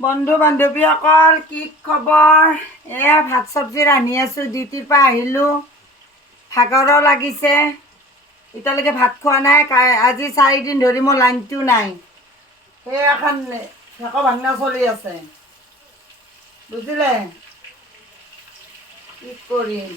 বন্ধু বান্ধৱীসকল কি খবৰ? এয়া ভাত চব্জি ৰান্ধি আছোঁ, ডিউটিৰ পৰা আহিলোঁ, ভাগৰো লাগিছে। এতিয়ালৈকে ভাত খোৱা নাই। আজি 4 দিন ধৰি মোৰ লাইনটো নাই, সেই এখন ভেকো ভাঙনা চলি আছে, বুজিলে? কি কৰিম?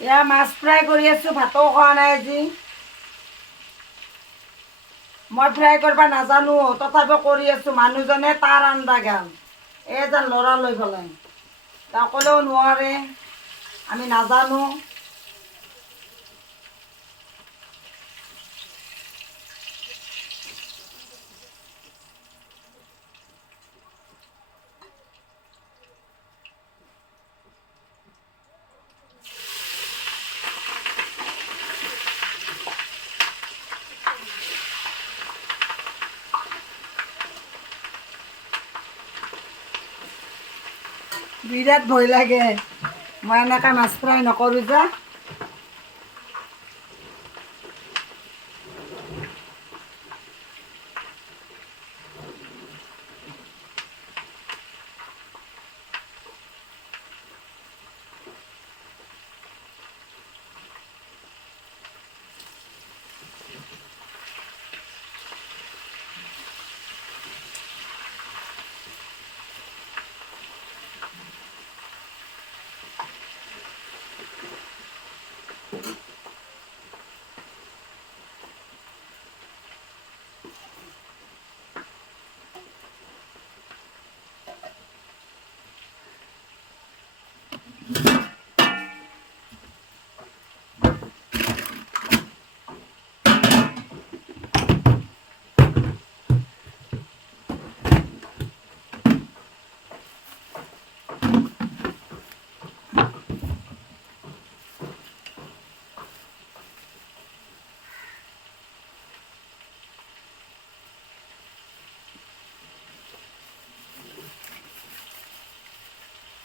এয়া মাছ ফ্ৰাই কৰি আছোঁ, ভাতো খোৱা নাই আজি। মই ফ্ৰাই কৰিব নাজানো, তথাপিও কৰি আছোঁ। মানুহজনে তাৰ আঞ্জা গাল এজন ল'ৰা লৈ পেলাই তেওঁ ক'লেও নোৱাৰে, আমি নাজানো। বিৰাট ভয় লাগে, মই এনেকৈ মাছ ফ্ৰাই নকৰোঁ যে।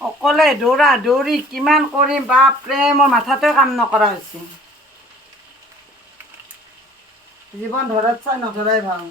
অকলে দৌৰা দৌৰি কিমান কৰিম, বাপৰে, মোৰ মাথাটোৱে কাম নকৰা হৈছে। জীৱন ধৰাত চাই নধৰাই ভাল।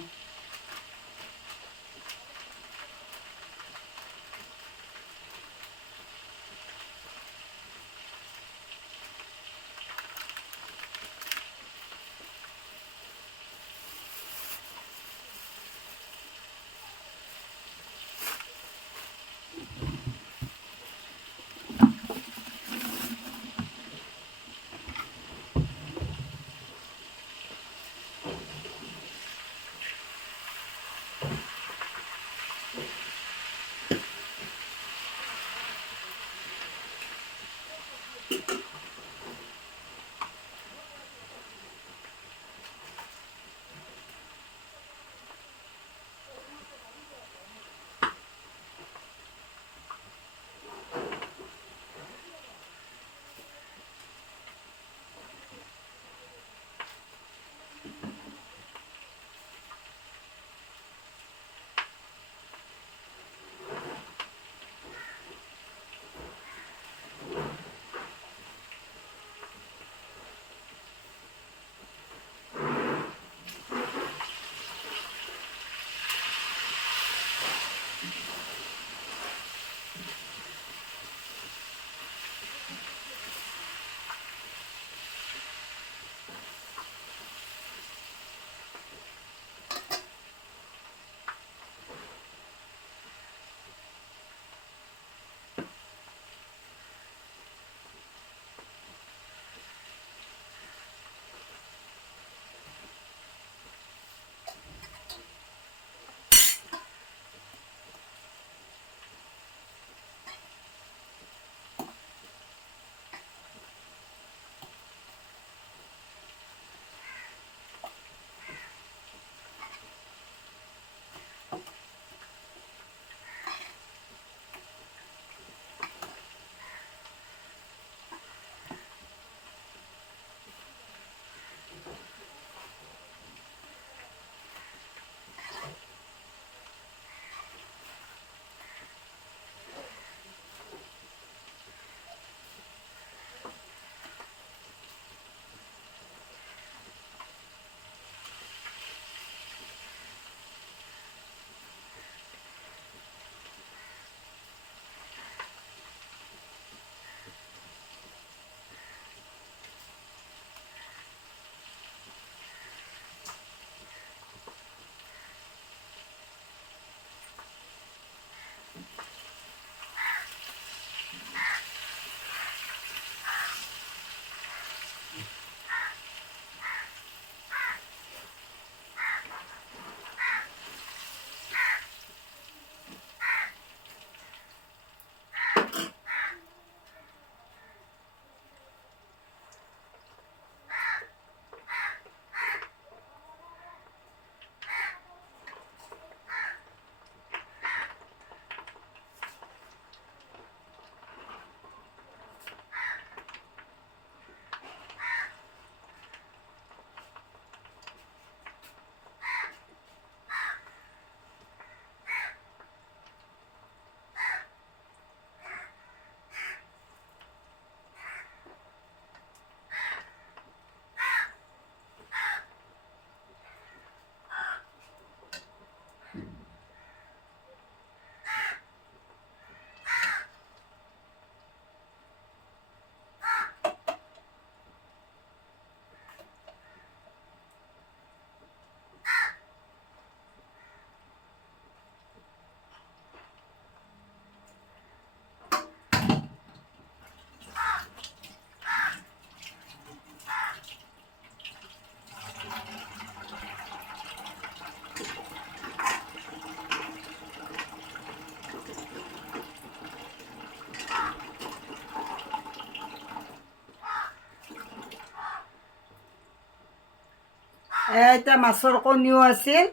এতিয়া মাছৰ কণীও আছিল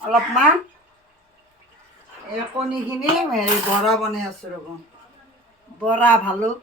অলপমান। এই কণীখিনি হেৰি বৰা বনাই আছোঁ ৰ'ব, বৰা ভালুক